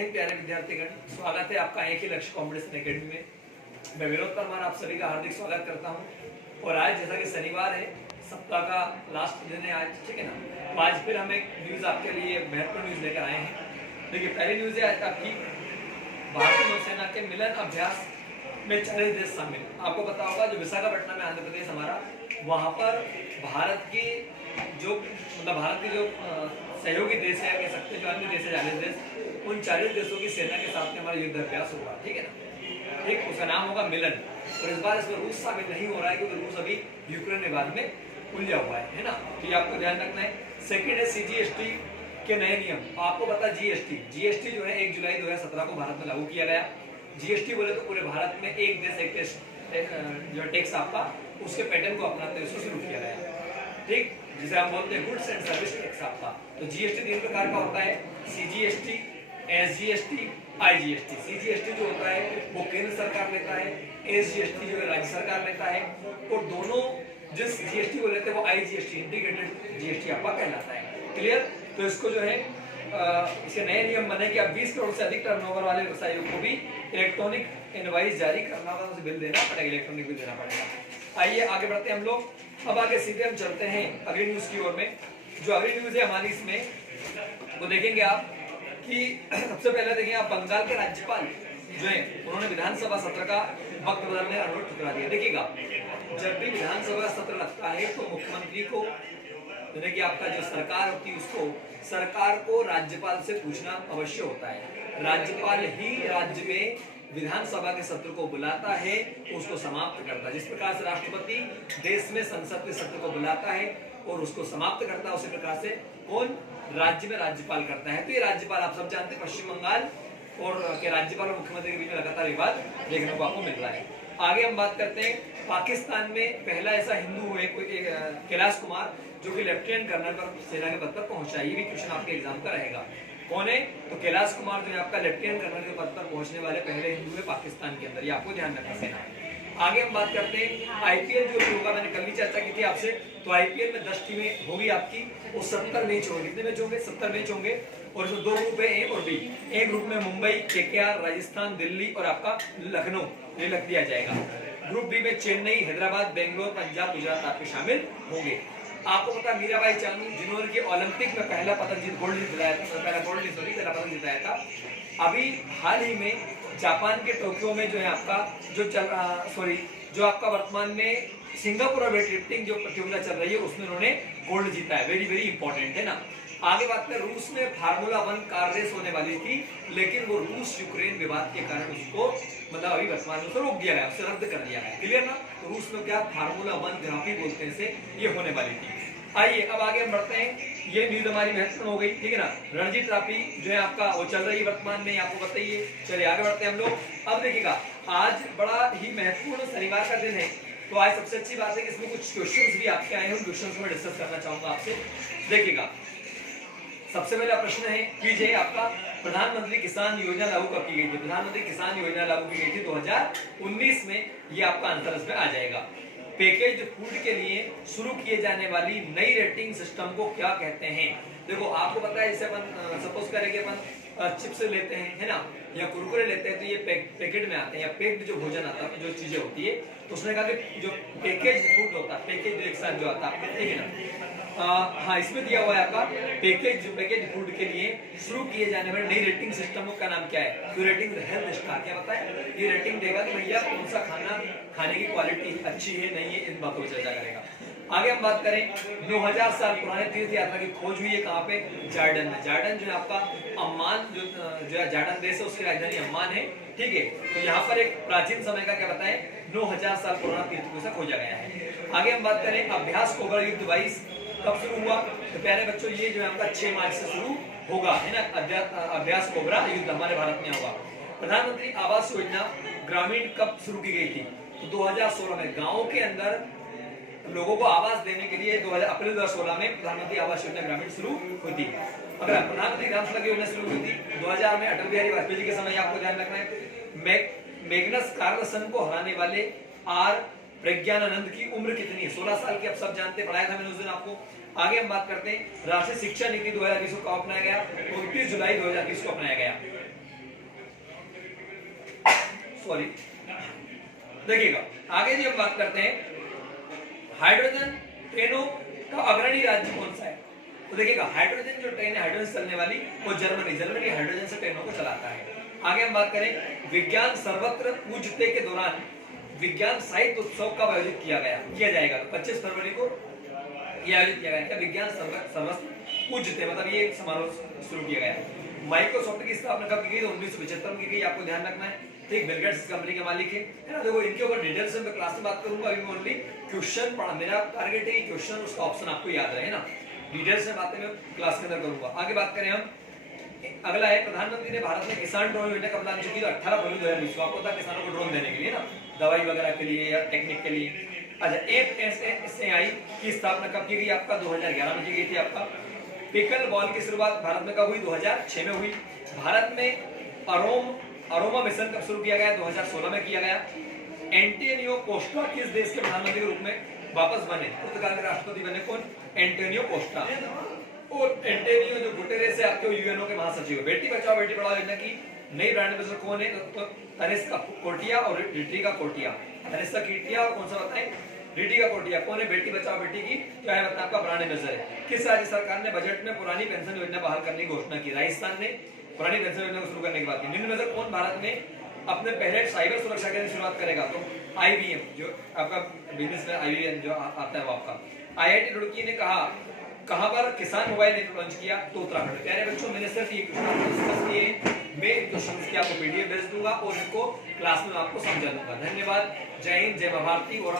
हिंद प्यारे विद्यार्थीगण, स्वागत है आपका एक ही लक्ष्य कॉम्पिटिशन एकेडमी में। मैं विनोद परमार आप सभी का हार्दिक स्वागत करता हूं। और आज जैसा कि शनिवार है, सप्ताह का लास्ट दिन है आज, ठीक है ना। तो आज फिर हम एक न्यूज़ आपके लिए महत्वपूर्ण न्यूज़ लेकर आए हैं। देखिए, पहली न्यूज़ है आज आपकी, भारतीय नौसेना के मिलन अभ्यास में 40 देश शामिल। आपको पता होगा जो विशाखापट्टनम में आंध्र प्रदेश हमारा, वहाँ पर भारत की जो भारत के जो सहयोगी देश है, कह सकते हैं जो अन्य देश है 40 देश, उन 40 देशों की सेना के साथ में हमारा युद्ध अभ्यास होगा, ठीक है ना। ठीक, उसका नाम होगा मिलन। और इस बार इसमें रूस शामिल नहीं हो रहा है क्योंकि रूस अभी यूक्रेन विवाद में उलझा हुआ है ना। तो ये आपको ध्यान रखना है। सेकेंड है CGST के नए नियम। आपको पता जीएसटी जो है 1 जुलाई 2017 को भारत में लागू किया गया। जीएसटी बोले तो पूरे भारत में एक देश एक जो टैक्स आपका उसके पैटर्न को अपनाते हुए उसको शुरू किया गया, ठीक, जिसे हम बोलते हैं गुड्स एंड सर्विस टैक्स आपका। तो जीएसटी 3 प्रकार का होता है, CGST, SGST, IGST। CGST जो होता है वो केंद्र सरकार लेता है, SGST जो है राज्य सरकार लेता है, और दोनों जिस GST को लेते हैं वो IGST इंटीग्रेटेड GST आपका कहलाता है। क्लियर? तो इसको जो है इसके नए नियम बने कि अब 20 करोड़ से अधिक टर्नओवर वाले व्यवसायियों को भी इलेक्ट्रॉनिक इनवॉइस जारी करना होगा, उसे बिल देना पड़ेगा, इलेक्ट्रॉनिक बिल देना पड़ेगा। आइए आगे बढ़ते हैं हम लोग। अब आगे सीधे हम चलते हैं अगली न्यूज की ओर में। जो अगली न्यूज है हमारी, इसमें वो देखेंगे आप कि सबसे पहले देखेंगे आप, बंगाल के राज्यपाल जो है उन्होंने विधानसभा सत्र का वक्त बदलने का अनुरोध ठुकरा दिया। देखिएगा, जब भी विधानसभा सत्र लगता है तो मुख्यमंत्री को, यानी कि आपका जो सरकार होती है उसको, सरकार को राज्यपाल से पूछना अवश्य होता है। राज्यपाल ही राज्य में विधानसभा के सत्र को बुलाता है, उसको समाप्त करता है। जिस प्रकार से राष्ट्रपति देश में संसद के सत्र को बुलाता है और उसको समाप्त करता है, उसी प्रकार से कौन राज्य में राज्यपाल करता है। तो ये राज्यपाल आप सब जानते हैं, पश्चिम बंगाल और के राज्यपाल और मुख्यमंत्री के बीच में लगातार विवाद देखने को आपको मिल रहा है। आगे हम बात करते हैं, पाकिस्तान में पहला ऐसा हिंदू हुए कैलाश कुमार जो कि लेफ्टिनेंट कर्नल पर सेना के पद पर पहुंचा। ये भी क्वेश्चन आपके एग्जाम का रहेगा। कौन है? तो कैलाश कुमार जो है आपका लेफ्टिनेंट कर्नल के पद पर पहुंचने वाले पहले हिंदू है पाकिस्तान के अंदर। ये आपको ध्यान रखना सेना। आगे हम बात करते हैं IPL जो भी होगा, मैंने कल भी चर्चा की थी आपसे। तो IPL में 10 टीमें होगी आपकी, वो 70 मैच होंगे। कितने मैच होंगे? 70 मैच होंगे। और इसमें 2 ग्रुप है, A और B। एक ग्रुप में मुंबई, KKR, राजस्थान, दिल्ली और आपका लखनऊ, ये रख दिया जाएगा। ग्रुप B में चेन्नई, हैदराबाद, बेंगलोर, पंजाब, गुजरात आपके शामिल होंगे। आपको पता मीराबाई चानू जिन्होंने कि ओलंपिक में पहला पदक गोल्ड जिताया था, पहला पदक जिताया था। अभी हाल ही में जापान के टोक्यो में जो है आपका जो आपका वर्तमान में सिंगापुर में वेटलिफ्टिंग जो प्रतियोगिता चल रही है उसमें उन्होंने गोल्ड जीता है। वेरी वेरी इंपॉर्टेंट है ना। आगे बात करें, रूस में फार्मूला 1 कार रेस होने वाली थी, लेकिन वो रूस यूक्रेन विवाद के कारण उसको अभी वर्तमान में रोक दिया गया, उसे रद्द कर दिया गया। क्लियर ना? तो रूस में क्या फार्मूला 1 ग्राफी बोलते हैं से, ये होने वाली थी। आइए अब आगे हम बढ़ते हैं। ये न्यूज हमारी महत्वपूर्ण हो गई, ठीक है ना। रणजी ट्रॉफी जो है आपका वो चल रही है वर्तमान में, आपको बताइए। चलिए आगे बढ़ते हैं हम लोग। अब देखिएगा, आज बड़ा ही महत्वपूर्ण शनिवार का दिन है। तो आज सबसे अच्छी बात है कि इसमें कुछ क्वेश्चंस भी आपके आए हैं, उन क्वेश्चंस को मैं डिस्कस करना चाहूंगा आपसे। देखिएगा, सबसे पहला प्रश्न है कीजिए आपका, प्रधानमंत्री किसान योजना लागू कब की गई थी? प्रधानमंत्री किसान योजना लागू की गई थी 2019 में। ये आपका आंसर इसमें आ जाएगा। पैकेज फूड के लिए शुरू किए जाने वाली नई रेटिंग सिस्टम को क्या कहते हैं? देखो, आपको पता है, जैसे अपन सपोज करें कि अपन चिप्स लेते हैं, है ना, या कुरकुरे लेते हैं, तो ये पैकेट में आते हैं, या पैक्ड जो भोजन आता है, जो चीजें होती है, तो उसने कहा कि जो पैकेज फूड होता है, पैकेज एक साथ जो आता है, ठीक है ना। हाँ, इसमें दिया हुआ है आपका पैकेज फूड के लिए शुरू किए जाने वाले नई रेटिंग सिस्टम का नाम क्या है? तो रेटिंग हेल्थ स्टार। क्या बताए? ये रेटिंग देगा कि भैया कौन सा खाना खाने की क्वालिटी अच्छी है नहीं है, इन बातों पर चर्चा करेगा। आगे हम बात करें, 9000 साल पुराने तीर्थ यात्रा की खोज हुई है कहाँ पे? जॉर्डन में। जॉर्डन जो है आपका अम्मान जो है जॉर्डन देश है, उसकी राजधानी अम्मान है, ठीक है। तो यहाँ पर एक प्राचीन समय का क्या बताएं, 9000 साल पुराना तीर्थ को खोजा गया है। आगे हम बात करें, अभ्यास कोबरा युद्ध 22 कब शुरू हुआ? तो प्यारे बच्चों, ये जो है आपका 6 मार्च से शुरू होगा, है ना। अभ्यास कोबरा युद्ध हमारे भारत में होगा। प्रधानमंत्री आवास योजना ग्रामीण कब शुरू की गई थी? तो 2016 में। गाँव के अंदर लोगों को आवास देने के लिए अप्रैल 2016 में प्रधानमंत्री आवास योजना ग्रामीण शुरू हुई थी। अगर प्रधानमंत्री ग्राम सड़क योजना शुरू हुई थी 2000 में, अटल बिहारी वाजपेयी जी के समय। आपको ध्यान रखना है, मैग्नस कार्लसन को हराने वाले आर प्रज्ञानानंद की उम्र कितनी है? 16 साल की। आप सब जानते, पढ़ाया था मैंने उस दिन आपको। आगे हम बात करते हैं, राष्ट्रीय शिक्षा नीति 2020 को कब अपनाया गया? 29 जुलाई 2020 को अपनाया गया। सॉरी, देखिएगा आगे जी हम बात करते हैं हाइड्रोजन ट्रेनों का अग्रणी राज्य कौन सा है। तो देखिएगा हाइड्रोजन जो ट्रेन है हाइड्रोजन से चलने वाली वो जर्मनी हाइड्रोजन से ट्रेनों को चलाता है। आगे हम बात करें विज्ञान सर्वत्र पूजते के दौरान विज्ञान साहित्य उत्सव कब आयोजित किया जाएगा। तो 25 फरवरी को यह आयोजित किया गया। क्या विज्ञान सर्वत्र पूजते मतलब ये समारोह शुरू किया गया। माइक्रोसॉफ्ट की स्थापना कब की गई। 1975 में की गई, आपको ध्यान रखना है। ठीक, बिल गेट्स कंपनी के मालिक है ना। देखो इनके ऊपर डिटेल्स में क्लास में बात करूंगा, अभी मैं ओनली क्वेश्चन पढ़ा, मेरा टारगेट है कि क्वेश्चन उसका ऑप्शन आपको याद रहे ना। डिटेल्स में बातें मैं क्लास के अंदर करूंगा। आगे बात करें हम, अगला है प्रधानमंत्री ने भारत में किसान ड्रोन योजना कब लॉन्च की। तो 18 फरवरी 2020 को आपको था किसानों को ड्रोन देने के लिए ना, दवाई वगैरह के लिए या टेक्निक के लिए। अच्छा, FSSAI की स्थापना कब की गई आपका 2011 में की गई थी। आपका पिकल बॉल की शुरुआत भारत में कब हुई 2006 में हुई। भारत में अरोमा मिशन कब शुरू किया गया 2016 में किया गया। एंटोनियो कोस्टा किस देश के प्रधानमंत्री के रूप में वापस बने। पुर्तगाल के राष्ट्रपति बने कौन, एंटोनियो कोस्टा। और एंटोनियो जो गुटेरेस है आपके यूएनओ के महासचिव। बेटी बचाओ बेटी पढ़ाओ योजना की नई ब्रांड एम्बेसडर कौन है। तो तनिष्का कोटिया और रिटिका कोटिया। तनिष्का कोटिया और कौन सा बताएं, रिटिका कोटिया। कौन है बेटी बचाओ बेटी की क्या है बताएं, आपका ब्रांड एम्बेसडर है। किस राज्य सरकार ने बजट में पुरानी पेंशन योजना बहाल करने की घोषणा की। राजस्थान ने पुरानी पेंशन योजना को शुरू करने की बात की। निम्न में से कौन भारत में अपने पहले साइबर सुरक्षा के लिए शुरुआत करेगा। तो IBM जो आपका बिजनेस में IBM जो आता है वो आपका। IIT रुड़की ने कहां पर किसान मोबाइल ऐप लॉन्च किया। तो उत्तराखंड। प्यारे बच्चों मैंने सिर्फ ये क्वेश्चन डिस्कस किए, मैं क्वेश्चंस की आपको PDF भेज दूंगा और इनको क्लास में आपको समझा दूंगा। धन्यवाद, जय हिंद, जय भारती। और